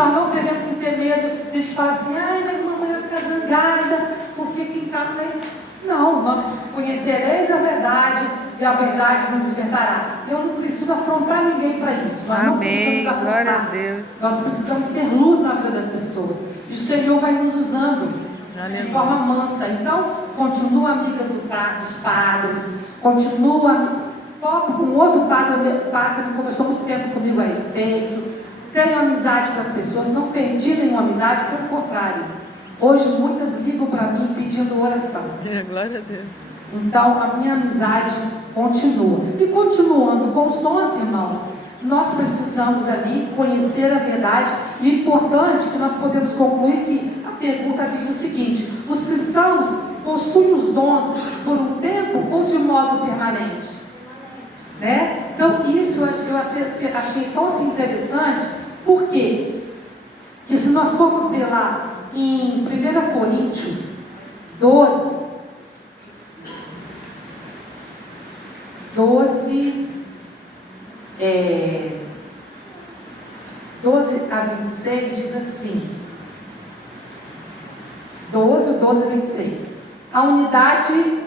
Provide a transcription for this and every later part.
nós não devemos ter medo. A gente fala assim, ai, mas mamãe vai ficar zangada, porque quem está no meio... Não, nós conhecereis a verdade e a verdade nos libertará. Eu não preciso afrontar ninguém para isso. Nós não precisamos afrontar. Glória a Deus. Nós precisamos ser luz na vida das pessoas. E o Senhor vai nos usando de forma mansa. Então, continua amigas dos padres, continua... Um outro padre conversou muito tempo comigo a respeito. Tenho amizade com as pessoas, não perdi nenhuma amizade, pelo contrário. Hoje muitas ligam para mim pedindo oração. Glória a Deus. Então a minha amizade continua. E continuando com os dons, irmãos, nós precisamos ali conhecer a verdade. E é importante que nós podemos concluir que a pergunta diz o seguinte: os cristãos possuem os dons por um tempo ou de modo permanente? Né? Então isso eu achei tão assim, interessante. Por quê? Porque se nós formos ver lá em 1 Coríntios 12 a 26, diz assim, 12 a 26, a unidade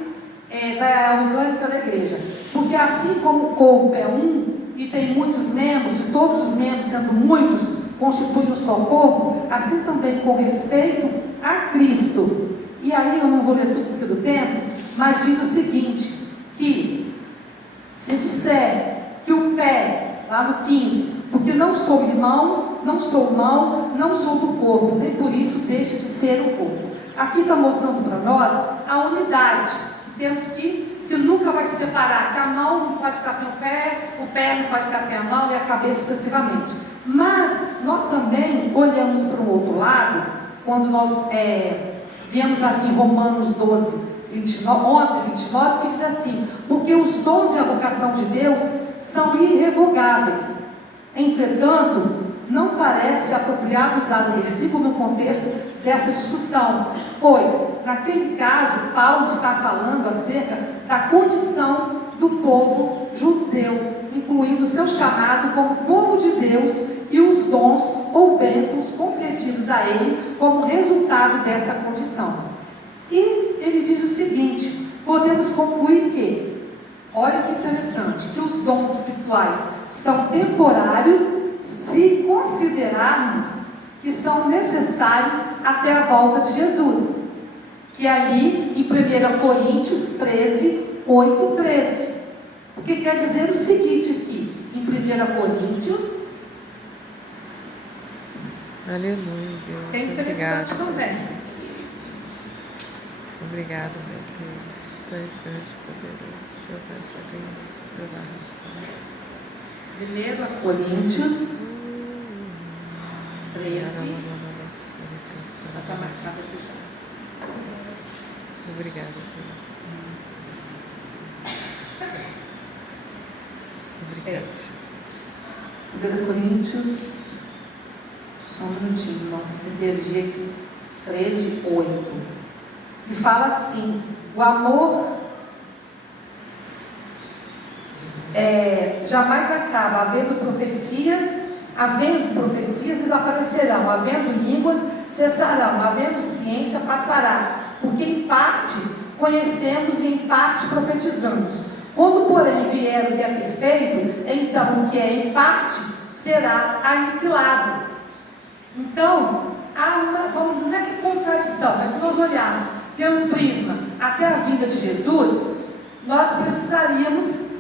orgânica da igreja, porque assim como o corpo é um e tem muitos membros, e todos os membros sendo muitos constituem um só corpo, assim também com respeito a Cristo. E aí eu não vou ler tudo porque do tempo, mas diz o seguinte, que se disser que o pé, lá no 15, porque não sou irmão, não sou mão, não sou do corpo, nem por isso deixa de ser o corpo. Aqui está mostrando para nós a unidade. Temos que nunca vai se separar, que a mão não pode ficar sem o pé não pode ficar sem a mão e a cabeça sucessivamente. Mas nós também olhamos para o outro lado, quando nós viemos ali em Romanos 11, 29, que diz assim, porque os dons e a vocação de Deus são irrevogáveis. Entretanto, não parece apropriado usar o versículo no contexto dessa discussão, pois, naquele caso, Paulo está falando acerca da condição do povo judeu, incluindo o seu chamado como povo de Deus e os dons ou bênçãos concedidos a ele como resultado dessa condição. E ele diz o seguinte, podemos concluir que, olha que interessante, que os dons espirituais são temporários se considerarmos que são necessários até a volta de Jesus, que é ali em 1 Coríntios 13, 8, 13, porque quer dizer o seguinte aqui, em 1 Coríntios, aleluia, Deus, é interessante também. Obrigado, meu Deus, tu és grande e poderoso, Jeová, 1 Coríntios 13, está marcado aqui já. Obrigado, Deus. Obrigado, Jesus. 1 Coríntios, só um minutinho, irmãos, me perdi aqui, 13, 8. E fala assim, o amor jamais acaba, havendo profecias desaparecerão, havendo línguas cessarão, havendo ciência passará, porque em parte conhecemos e em parte profetizamos. Quando porém vier o que é perfeito, então o que é em parte será aniquilado. Então, vamos dizer, não é que contradição, mas se nós olharmos pelo prisma até a vinda de Jesus, nós precisaríamos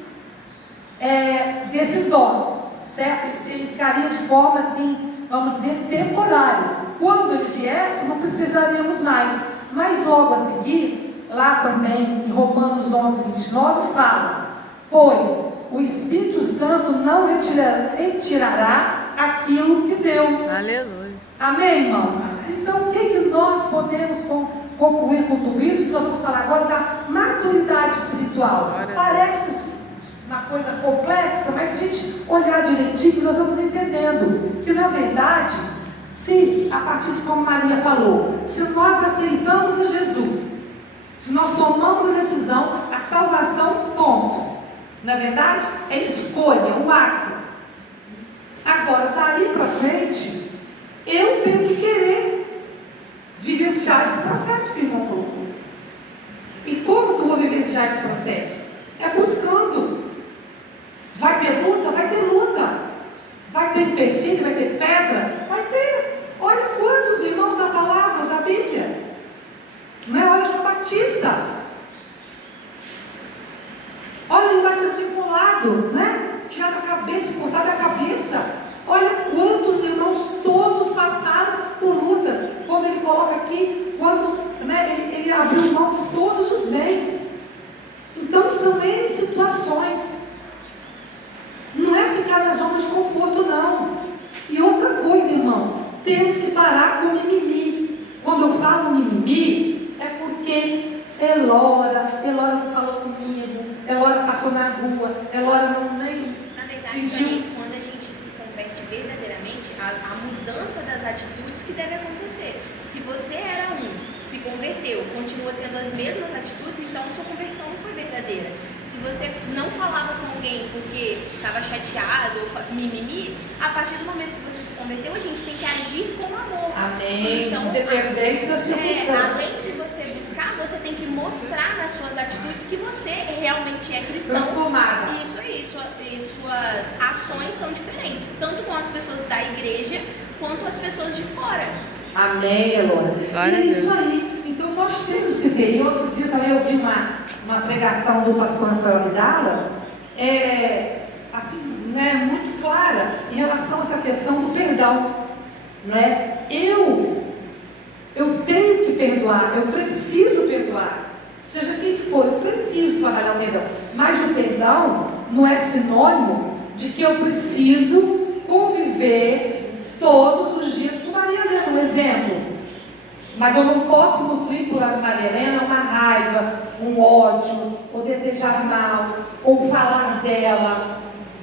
desses dons, certo? Ele ficaria de forma assim, vamos dizer, temporária. Quando ele viesse, não precisaríamos mais. Mas logo a seguir, lá também em Romanos 11, 29, fala, pois o Espírito Santo não retirará aquilo que deu. Aleluia. Amém, irmãos? Então, o que nós podemos concluir com tudo isso? Que nós vamos falar agora da maturidade espiritual. Parece uma coisa complexa, mas se a gente olhar direitinho, nós vamos entendendo que, na verdade, se, a partir de como Maria falou, se nós aceitamos a Jesus, se nós tomamos a decisão, a salvação, ponto. Na verdade, é escolha, um ato. Agora, daí para frente, que quando, né, ele abriu mão de todos os bens. Então são N situações. Não é ficar na zona de conforto, não. E outra coisa, irmãos, temos que parar com o mimimi. Quando eu falo mimimi, é porque Elora não falou comigo, Elora passou na rua, Elora não nem... Na verdade, isso aí, quando a gente se converte verdadeiramente, a mudança das atitudes que deve acontecer. Se você era se converteu, continua tendo as mesmas atitudes, então sua conversão não foi verdadeira. Se você não falava com alguém porque estava chateado ou mimimi, a partir do momento que você se converteu, a gente tem que agir com amor. Amém. Então, independente das circunstâncias. além de você buscar, você tem que mostrar nas suas atitudes que você realmente é cristão. Transformada. Isso aí, e suas ações são diferentes, tanto com as pessoas da igreja quanto as pessoas de fora. Amém, Elora. E é isso aí. Então nós temos que ter. E outro dia também eu vi uma pregação do pastor Rafael Vidala, assim, né, muito clara em relação a essa questão do perdão. Não é? Eu tenho que perdoar, eu preciso perdoar. Seja quem for, eu preciso trabalhar o perdão. Mas o perdão não é sinônimo de que eu preciso conviver todos os dias com Maria Helena, um exemplo. Mas eu não posso nutrir por Maria Helena uma raiva, um ódio, ou desejar mal, ou falar dela,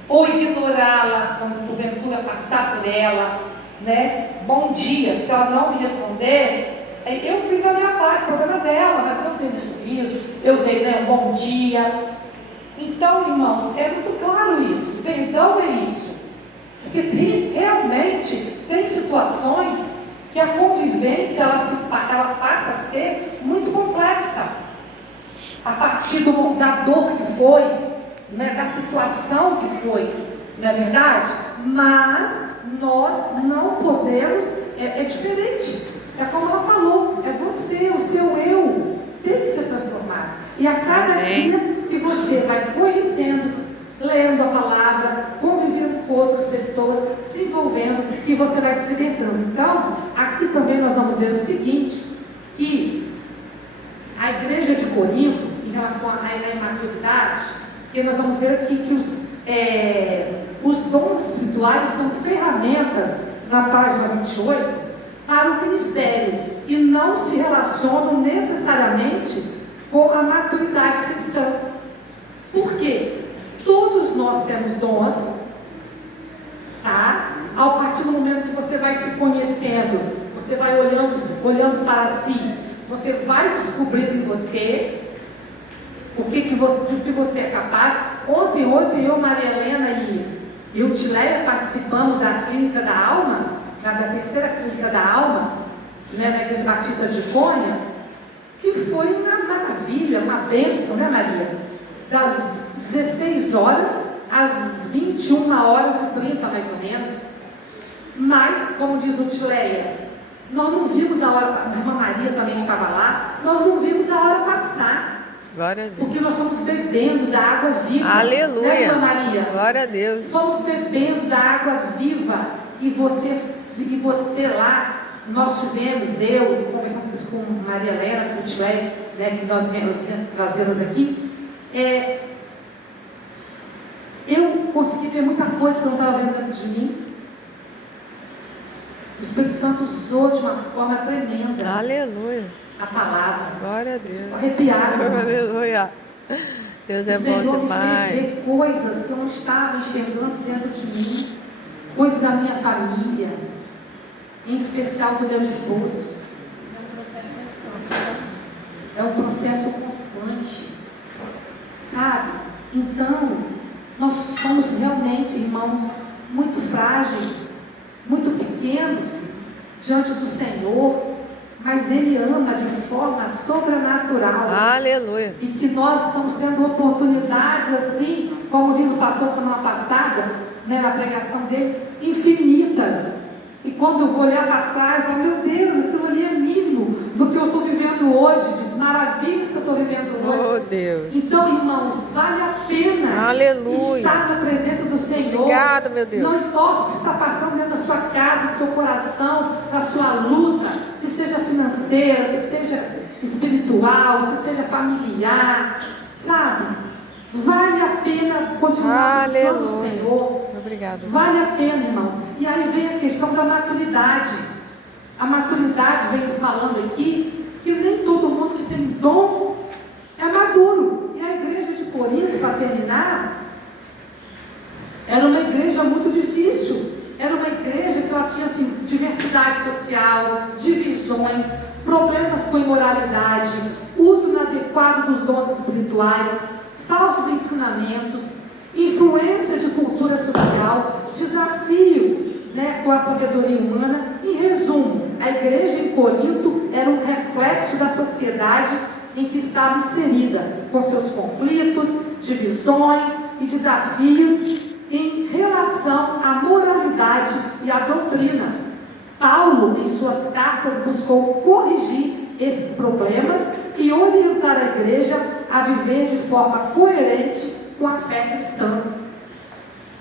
ou ignorá-la quando porventura passar por ela, né? Bom dia, se ela não me responder, eu fiz a minha parte, o problema dela, mas eu dei um sorriso, eu dei, né, um bom dia. Então, irmãos, é muito claro isso, perdão é isso. Porque realmente tem situações que a convivência ela passa a ser muito complexa. A partir da dor que foi, né, da situação que foi, não é verdade? Mas nós não podemos, é diferente. É como ela falou, é você, o seu eu tem que ser transformado. E a cada dia que você vai conhecendo, lendo a palavra, convivendo com outras pessoas, se envolvendo, que você vai se libertando. Então, aqui também nós vamos ver o seguinte, que a igreja de Corinto, em relação à imaturidade, que nós vamos ver aqui que os dons espirituais são ferramentas, na página 28, para o ministério, e não se relacionam necessariamente com a maturidade cristã. Por quê? Todos nós temos dons, tá? Ao partir do momento que você vai se conhecendo, você vai olhando para si, você vai descobrindo em você do que você é capaz. Ontem eu, Maria Helena e o Tileia participamos da Clínica da Alma, da terceira Clínica da Alma, né, na Igreja Batista de Cônia, que foi uma maravilha, uma bênção, né, Maria? Das 16 horas às 21h30, mais ou menos. Mas, como diz o Tileia, nós não vimos a hora, a irmã Maria também estava lá, nós não vimos a hora passar. Glória a Deus. Porque nós fomos bebendo da água viva. Aleluia. Né, irmã Maria? Glória a Deus. Fomos bebendo da água viva. E você lá, nós tivemos, eu conversando com Maria Helena, com o Tileia, né, que nós viemos trazê-las aqui. Eu consegui ver muita coisa que eu não estava vendo dentro de mim. O Espírito Santo usou de uma forma tremenda. Aleluia. A palavra. Glória a Deus. Arrepiada. Aleluia. Deus é bom demais. O Senhor me fez ver coisas que eu não estava enxergando dentro de mim. Coisas da minha família. Em especial do meu esposo. É um processo constante. Sabe? Então, nós somos realmente, irmãos, muito frágeis, muito pequenos diante do Senhor, mas Ele ama de forma sobrenatural. Aleluia. E que nós estamos tendo oportunidades assim, como diz o pastor semana passada, né, na pregação dele, infinitas. E quando eu vou olhar para trás, eu falo, meu Deus, aquilo ali é mínimo do que eu estou vivendo vivendo hoje, de maravilhas que eu estou vivendo hoje. Oh, Deus. Então, irmãos, vale a pena Aleluia. estar na presença do Senhor. Obrigada, meu Deus. Não importa o que está passando dentro da sua casa, do seu coração, da sua luta, se seja financeira, se seja espiritual, se seja familiar, sabe? Vale a pena continuar buscando o Senhor. Obrigada. Vale a pena, irmãos. E aí vem a questão da maturidade. A maturidade vem nos falando aqui que nem todo mundo que tem dom é maduro. E a igreja de Corinto, para terminar, era uma igreja muito difícil. Era uma igreja que ela tinha assim, diversidade social, divisões, problemas com imoralidade, uso inadequado dos dons espirituais, falsos ensinamentos, influência de cultura social, desafios, com a sabedoria humana. Em resumo, a igreja em Corinto era um reflexo da sociedade em que estava inserida, com seus conflitos, divisões e desafios em relação à moralidade e à doutrina. Paulo, em suas cartas, buscou corrigir esses problemas e orientar a igreja a viver de forma coerente com a fé cristã.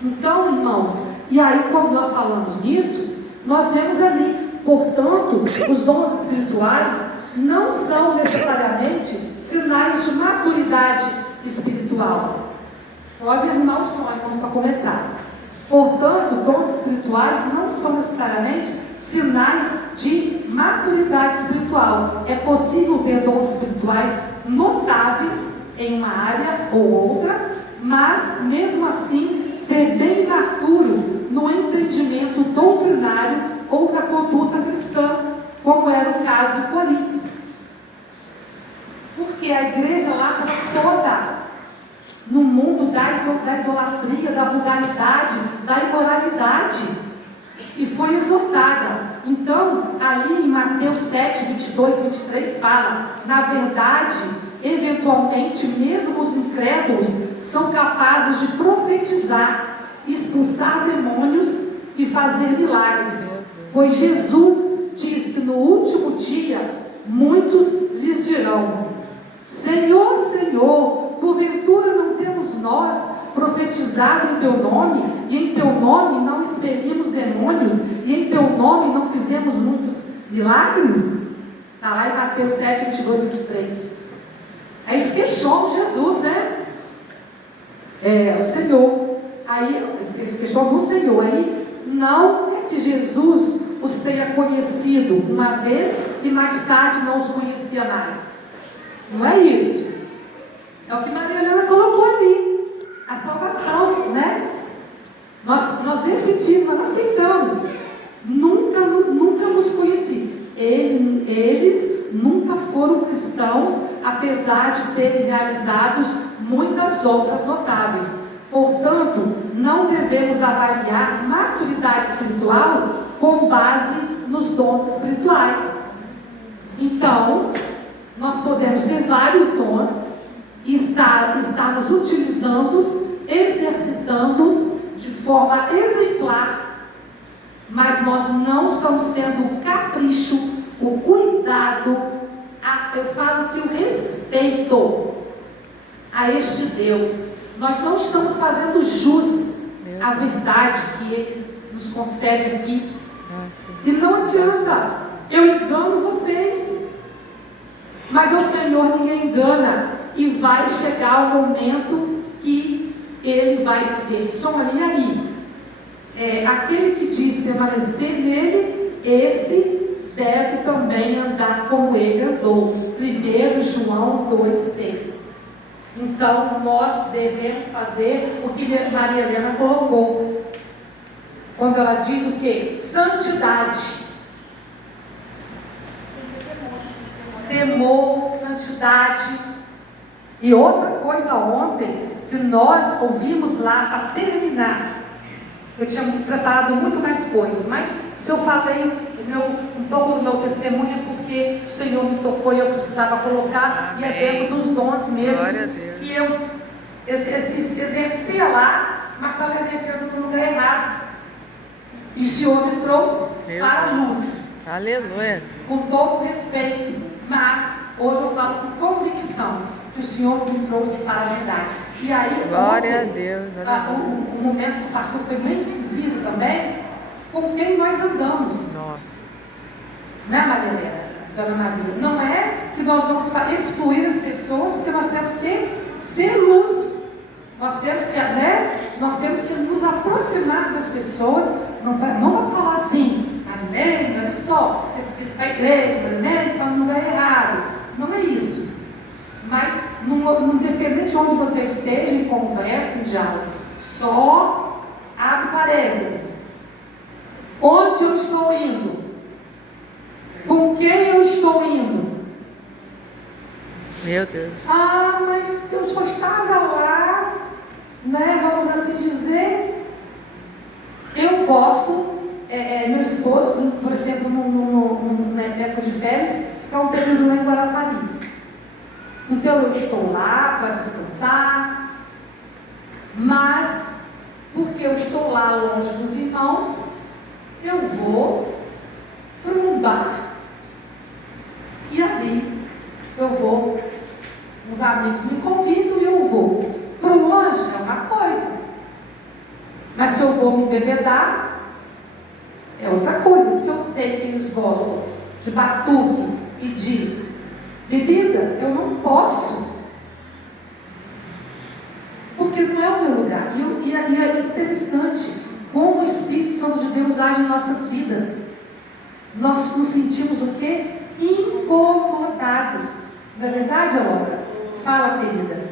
Então, irmãos, e aí quando nós falamos nisso, nós vemos ali, portanto, os dons espirituais não são necessariamente sinais de maturidade espiritual. Pode arrumar o som aí para começar. Portanto, dons espirituais não são necessariamente sinais de maturidade espiritual. É possível ter dons espirituais notáveis em uma área ou outra, mas mesmo assim ser bem maturo no entendimento doutrinário ou na conduta cristã, como era o caso de Corinto. Porque a igreja lá estava toda no mundo da idolatria, da vulgaridade, da imoralidade, e foi exortada. Então, ali em Mateus 7, 22, 23, fala: na verdade, eventualmente, mesmo os incrédulos são capazes de profetizar, expulsar demônios e fazer milagres, pois Jesus diz que no último dia muitos lhes dirão: Senhor, Senhor, porventura não temos nós profetizado em teu nome, e em teu nome não expelimos demônios, e em teu nome não fizemos muitos milagres? Está lá em Mateus 7, 22 e 23. Aí eles questionam Jesus, né? O Senhor. Aí eles questionam o Senhor. Aí não é que Jesus os tenha conhecido uma vez e mais tarde não os conhecia mais. Não é isso. É o que Maria Helena colocou ali. A salvação, né? Nós decidimos, nós aceitamos. Nunca nos conheci. Eles nunca foram cristãos, apesar de terem realizado muitas obras notáveis. Portanto, não devemos avaliar maturidade espiritual com base nos dons espirituais. Então, nós podemos ter vários dons e estarmos utilizando-os, exercitando-os de forma exemplar, mas nós não estamos tendo o capricho, o cuidado, eu falo que o respeito a este Deus. Nós não estamos fazendo jus à verdade que Ele nos concede aqui. E não adianta, eu engano vocês, mas ao Senhor ninguém engana. E vai chegar o momento que Ele vai dizer: Sônia, e aí? Aquele que diz permanecer nele, esse deve também andar como Ele andou. 1 João 2,6. Então nós devemos fazer o que Maria Helena colocou, quando ela diz o que? Santidade. Temor, santidade. E outra coisa ontem, que nós ouvimos lá para terminar, eu tinha preparado muito mais coisas, mas se eu falei um pouco do meu testemunho é porque o Senhor me tocou e eu precisava colocar. Amém. E é dentro dos dons mesmos que eu exercia lá, mas estava exercendo no lugar errado. E o Senhor me trouxe para a luz. Aleluia. Com todo respeito. Mas hoje eu falo com convicção que o Senhor me trouxe para a verdade. E aí, Glória a Deus. o momento que o pastor foi bem incisivo também, com quem nós andamos. Nossa. Né, Maria Helena, Dona Maria? Não é que nós vamos excluir as pessoas, porque nós temos que ser luz. Nós temos que, né? Nós temos que nos aproximar das pessoas. Não vamos falar assim, amém, olha só, você precisa ir para a igreja, né? Você está no lugar errado. Não é isso. Mas, independente de onde você esteja, em conversa, em diálogo, só abre parênteses. Onde eu estou indo? Com quem eu estou indo? Meu Deus. Ah, mas se eu já estava lá, né, vamos assim dizer, eu gosto, meu esposo, por exemplo, na época de férias, ficar um período lá em Guarapari. Então eu estou lá para descansar, mas porque eu estou lá longe dos irmãos, eu vou para um bar e ali eu vou, os amigos me convidam e eu vou. Para um lanche é uma coisa, mas se eu vou me embebedar é outra coisa. Se eu sei que eles gostam de batuque e de bebida, eu não posso, porque não é o meu lugar. E é interessante como o Espírito Santo de Deus age em nossas vidas. Nós nos sentimos o quê? Incomodados. Não é verdade, Aurora? Fala, querida.